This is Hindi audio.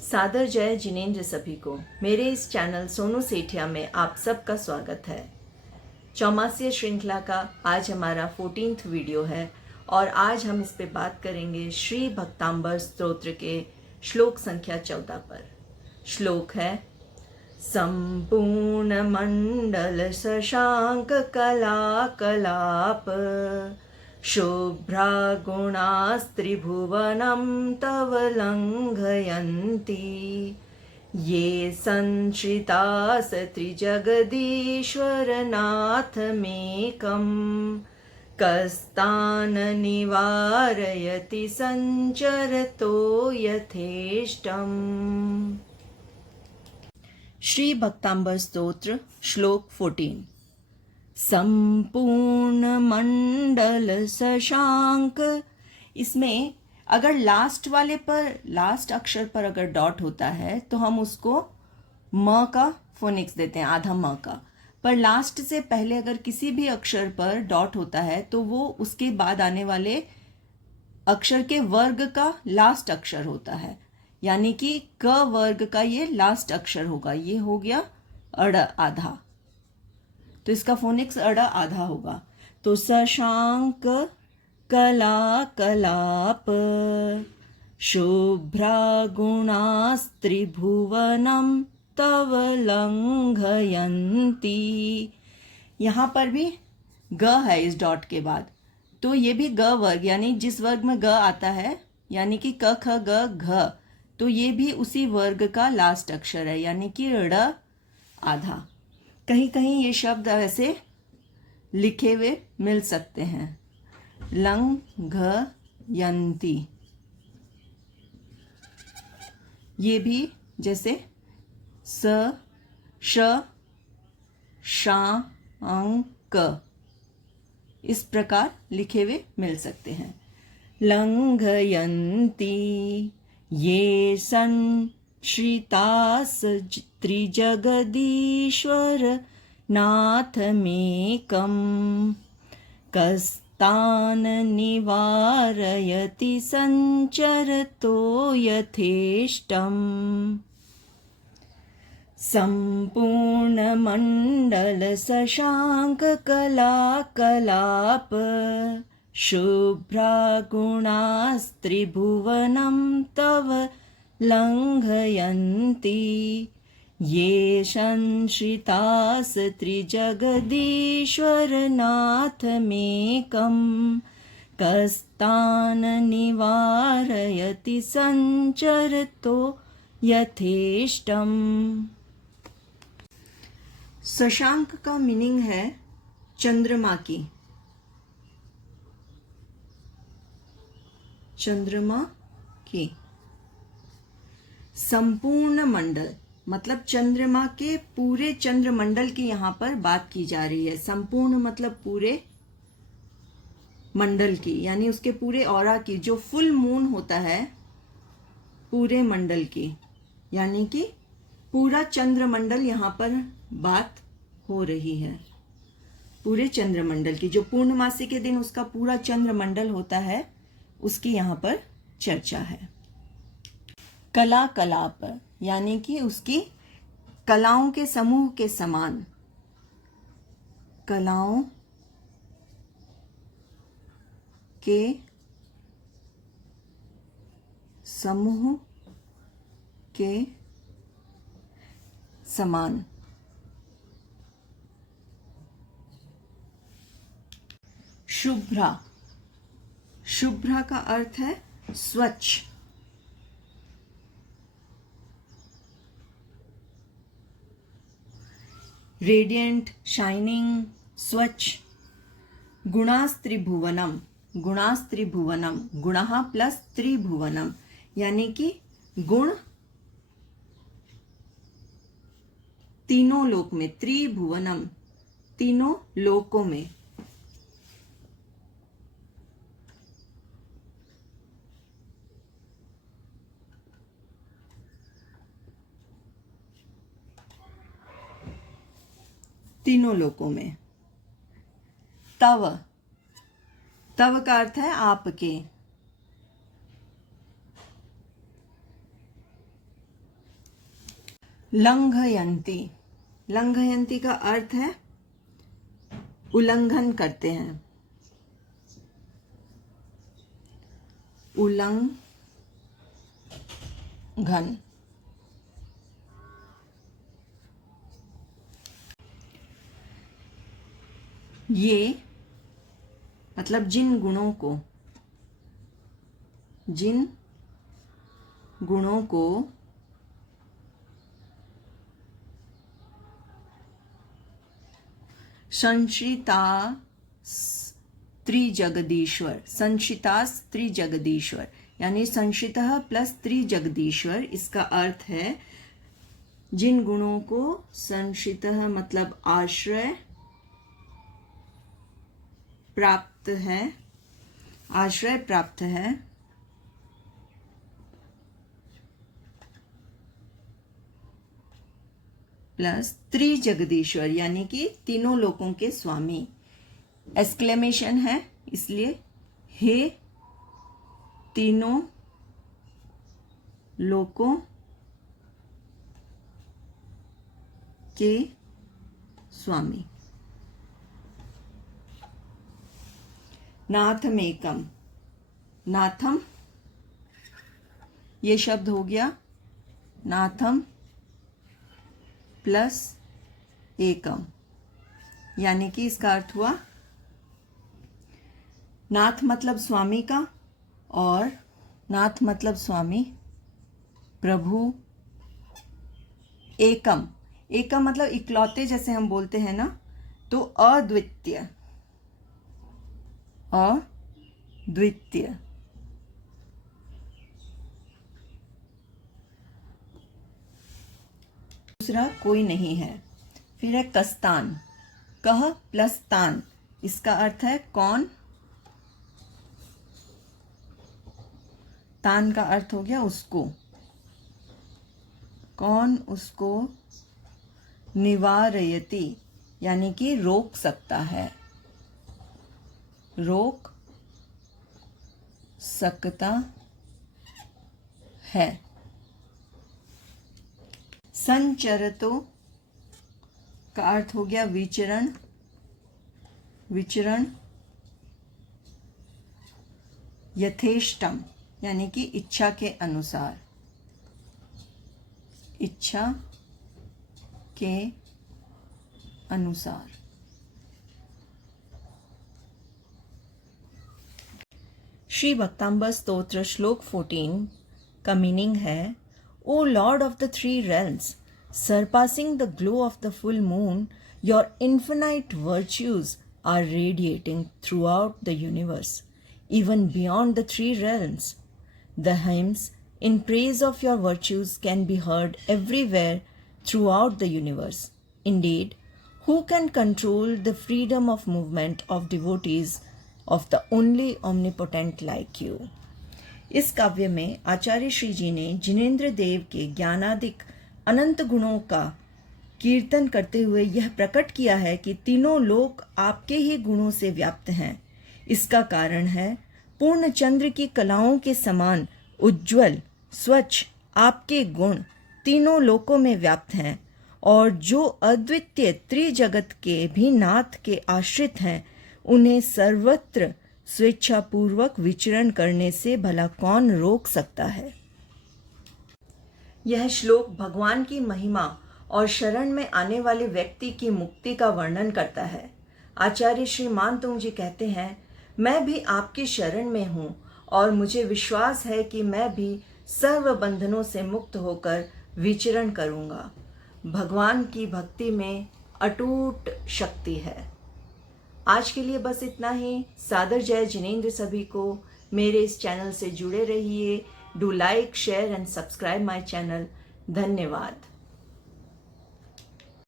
सादर जय जिनेंद्र सभी को। मेरे इस चैनल सोनू सेठिया में आप सबका स्वागत है। चौमासिया श्रृंखला का आज हमारा 14th वीडियो है और आज हम इस पे बात करेंगे श्री भक्तांबर स्तोत्र के श्लोक संख्या 14 पर। श्लोक है संपूर्ण मंडल शशांक कला कलाप शुभ्रा गुणास्त्रिभुवनं तव लङ्घयन्ति ये संश्रितास त्रिजगदीश्वरनाथमेकं कस्तान् निवारयति संचरतो यथेष्टम्। श्री भक्तांबर स्तोत्र श्लोक 14। संपूर्ण मंडल शशांक। इसमें अगर लास्ट अक्षर पर अगर डॉट होता है तो हम उसको म का फोनिक्स देते हैं, आधा म का। पर लास्ट से पहले अगर किसी भी अक्षर पर डॉट होता है तो वो उसके बाद आने वाले अक्षर के वर्ग का लास्ट अक्षर होता है, यानी कि क वर्ग का ये लास्ट अक्षर होगा। ये हो गया अड़ आधा, तो इसका फोनिक्स अड़ा आधा होगा। तो शशांक कला कलाप शुभ्रा गुणास्त्रिभुवनम तव लंघयन्ति। यहाँ पर भी ग है इस डॉट के बाद, तो ये भी ग वर्ग, यानी जिस वर्ग में ग आता है, यानी कि क ख ग घ, तो ये भी उसी वर्ग का लास्ट अक्षर है, यानी कि ड़ आधा। कहीं कहीं ये शब्द ऐसे लिखे हुए मिल सकते हैं, लंघयन्ति। ये भी जैसे स श शा अंक इस प्रकार लिखे हुए मिल सकते हैं। लंघयन्ति ये संश्रितास त्रिजगदीश्वर नाथमेकं कस्तान् निवारयति संचरतो यथेष्टम्। संपूर्ण मंडल शशांक कला कलाप शुभ्रा गुणास्त्रिभुवनं तव लंघयन्ति ये संश्रितास त्रिजगदीश्वरनाथमेकं कस्तान् निवारयति संचरतो यथेष्टम्। शशांक का मीनिंग है चंद्रमा की, चंद्रमा की। संपूर्ण मंडल मतलब चंद्रमा के पूरे चंद्रमंडल की यहाँ पर बात की जा रही है। संपूर्ण मतलब पूरे मंडल की, यानी उसके पूरे ऑरा की, जो फुल मून होता है पूरे मंडल की, यानी कि पूरा चंद्रमंडल यहाँ पर बात हो रही है। पूरे चंद्रमंडल की, जो पूर्णमासी के दिन उसका पूरा चंद्रमंडल होता है, उसकी यहाँ पर चर्चा है। कला कलाप यानी कि उसकी कलाओं के समूह के समान, कलाओं के समूह के समान। शुभ्रा, शुभ्रा का अर्थ है स्वच्छ। रेडियंट, शाइनिंग, स्वच्छ। गुणास्त्रिभुवनम, गुणास्त्रिभुवनम, गुणः प्लस त्रिभुवनम, यानी कि गुण तीनों लोक में, त्रिभुवनम तीनों लोकों में। तीनों लोकों में। तव, तव का अर्थ है आपके। लंघयन्ति, लंघयन्ति का अर्थ है उल्लंघन करते हैं, उल्लंघन। ये मतलब जिन गुणों को संश्रितास्त्रिजगदीश्वर, संश्रितास्त्रिजगदीश्वर यानी संश्रितः प्लस त्रिजगदीश्वर, इसका अर्थ है जिन गुणों को संश्रितः मतलब आश्रय प्राप्त है, आश्रय प्राप्त है, प्लस त्रिजगदीश्वर यानी कि तीनों लोकों के स्वामी। एक्सक्लेमेशन है इसलिए हे तीनों लोकों के स्वामी। नाथमेकम, नाथम ये शब्द हो गया नाथम प्लस एकम, यानी कि इसका अर्थ हुआ नाथ मतलब स्वामी का, और नाथ मतलब स्वामी, प्रभु, एकम, एकम मतलब इकलौते जैसे हम बोलते हैं ना, तो अद्वितीय, अद्वितीय। दूसरा कोई नहीं है। फिर है कस्तान, कह प्लस तान, इसका अर्थ है कौन, तान का अर्थ हो गया उसको, कौन उसको निवारयति यानी कि रोक सकता है, रोक सकता है। संचरतो का अर्थ हो गया विचरण, विचरण, यथेष्टम यानी कि इच्छा के अनुसार, इच्छा के अनुसार। श्री भक्तांबर स्तोत्र श्लोक 14 का मीनिंग है, O Lord of the three realms, surpassing the glow of the full moon, your infinite virtues are radiating throughout the universe, even beyond the three realms. The hymns in praise of your virtues can be heard everywhere throughout the universe. Indeed, who can control the freedom of movement of devotees of the only omnipotent like you? इस काव्य में आचार्य श्री जी ने जिनेंद्र देव के ज्ञानादिक अनंत गुणों का कीर्तन करते हुए यह प्रकट किया है कि तीनों लोक आपके ही गुणों से व्याप्त हैं। इसका कारण है पूर्ण चंद्र की कलाओं के समान उज्ज्वल स्वच्छ आपके गुण तीनों लोकों में व्याप्त हैं, और जो अद्वितीय त्रिजगत के भी नाथ के आश्रित हैं, उन्हें सर्वत्र स्वेच्छापूर्वक विचरण करने से भला कौन रोक सकता है। यह श्लोक भगवान की महिमा और शरण में आने वाले व्यक्ति की मुक्ति का वर्णन करता है। आचार्य श्री मानतुंग जी कहते हैं, मैं भी आपकी शरण में हूँ और मुझे विश्वास है कि मैं भी सर्व बंधनों से मुक्त होकर विचरण करूँगा। भगवान की भक्ति में अटूट शक्ति है। आज के लिए बस इतना ही। सादर जय जिनेंद्र सभी को। मेरे इस चैनल से जुड़े रहिए। Do like, share and subscribe my channel. धन्यवाद।